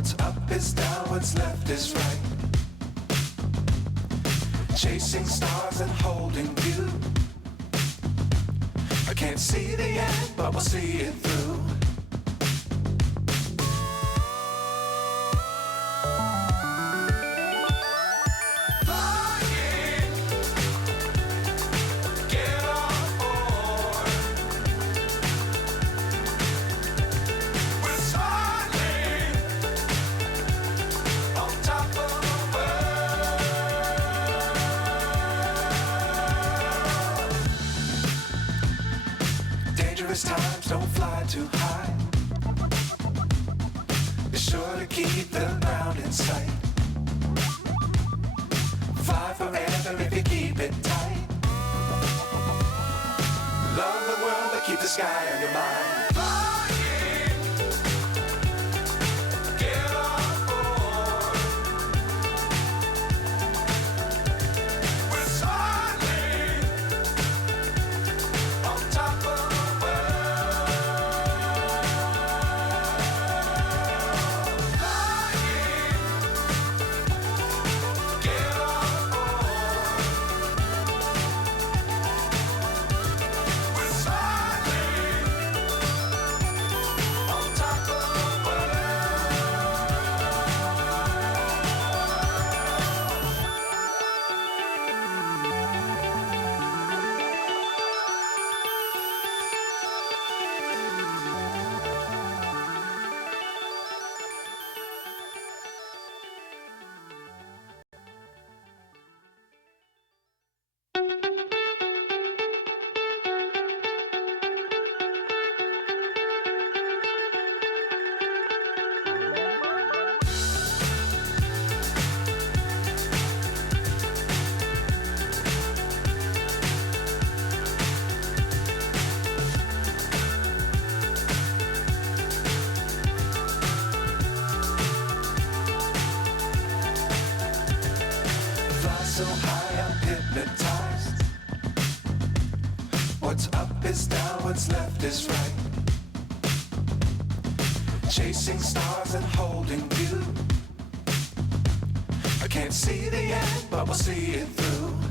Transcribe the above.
What's up is down, what's left is right. Chasing stars and holding you. I can't see the end, but we'll see it through. Times don't fly too high. Be sure to keep the ground in sight. Fly forever if you keep it tight. Love the world but keep the sky on your mind. So high I'm hypnotized. What's up is down, what's left is right. Chasing stars and holding you. I can't see the end, but we'll see it through.